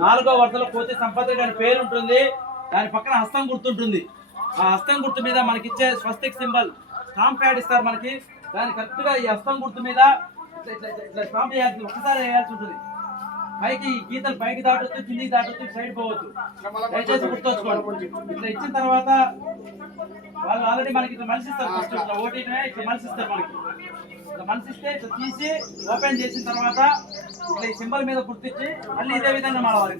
4వ వరుసలో కోతి సంపత్ రెడ్డి అనే పేరు ఉంటుంది. దాని పక్కన హస్తం గుర్తుంటుంది. ఆ హస్తం గుర్తు మీద మనకి ఇచ్చే స్వస్తిక్ సింబల్ స్టాంప్ ప్యాడ్ ఇస్తారు మనకి. దాని కరెక్ట్ గా ఈ హస్తం గుర్తు మీద ఇట్లా స్టాంప్ వేయాల్సి ఒక్కసారి వేయాల్సి ఉంటుంది. పైకి గీతలు పైకి దాటొచ్చు, కిందికి దాటొచ్చు, సైడ్ పోవచ్చు. దయచేసి గుర్తొచ్చుకోండి. ఇట్లా ఇచ్చిన తర్వాత వాళ్ళు ఆల్రెడీ మనకి ఇట్లా మలిసిస్తారు. ఫస్ట్ ఇట్లా ఓటీనే ఇట్లా మలిసిస్తారు మనకి. ఇట్లా మలిసిస్తే ఇట్లా తీసి ఓపెన్ చేసిన తర్వాత ఇట్లా ఈ సింబల్ మీద గుర్తించి మళ్ళీ ఇదే విధంగా మారవాలి.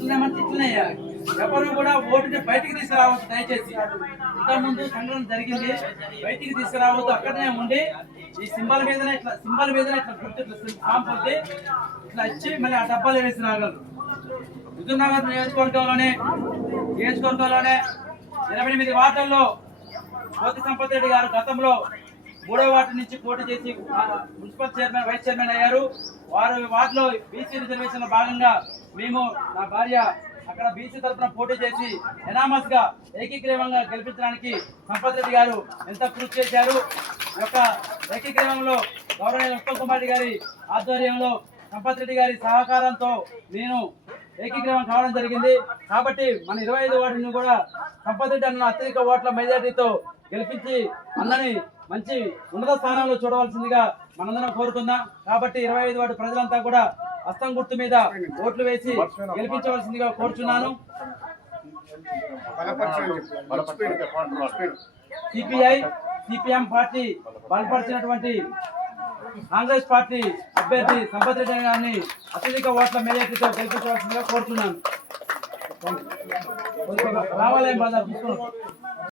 ఇట్లా ఇట్లనే ఎవరు కూడా ఓటుని బయటికి తీసుకురావద్దు. దయచేసి ఇంతకుముందు సంఘటన జరిగింది, బయటికి తీసుకురావద్దు. అక్కడనే ఉండి ఈ సింబల్ మీదనే ఇట్లా గుర్తు ఇట్లా స్టాంప్ కొట్టి ఇట్లా ఇచ్చి మళ్ళీ ఆ డబ్బాలు వేసి రాగలరు. హుజూర్నగర్ నియోజకవర్గంలోనే 28 వార్డుల్లో కోతి సంపత్ రెడ్డి గారు గతంలో 3వ వార్డు నుంచి పోటీ చేసి మున్సిపల్ చైర్మన్, వైస్ చైర్మన్ అయ్యారు. వార్డులో బీసీ రిజర్వేషన్ లో భాగంగా మేము, నా భార్య అక్కడ బీసీ తరఫున పోటీ చేసి ఎనామస్ గా ఏకీగ్రీవంగా గెలిపించడానికి సంపత్ రెడ్డి గారు ఎంత కృషి చేశారు. ఈ యొక్క ఏకీగ్రీవంలో గౌరవ ఉత్తమ్ కుమార్ రెడ్డి గారి ఆధ్వర్యంలో సంపత్ రెడ్డి గారి సహకారంతో నేను ఏకీగ్రీవం కావడం జరిగింది. కాబట్టి మన 25 వార్డుని కూడా సంపత్ రెడ్డి అన్న అత్యధిక ఓట్ల మెజార్టీతో గెలిపించి అందరినీ మంచి ఉన్నత స్థానంలో చూడవలసిందిగా మనందరం కోరుకుందాం. కాబట్టి 25 వార్డు ప్రజలంతా కూడా హస్తం గుర్తు మీద ఓట్లు వేసి గెలిపించవలసిందిగా కోరుచున్నాను. సిపిఐ, సిపిఎం పార్టీ బలపరిచినటువంటి కాంగ్రెస్ పార్టీ అభ్యర్థి సంపత్ రెడ్డి గారిని అత్యధిక ఓట్ల మెజార్టీతో గెలిపించవలసిందిగా కోరుతున్నాను. రావాలేం బాధ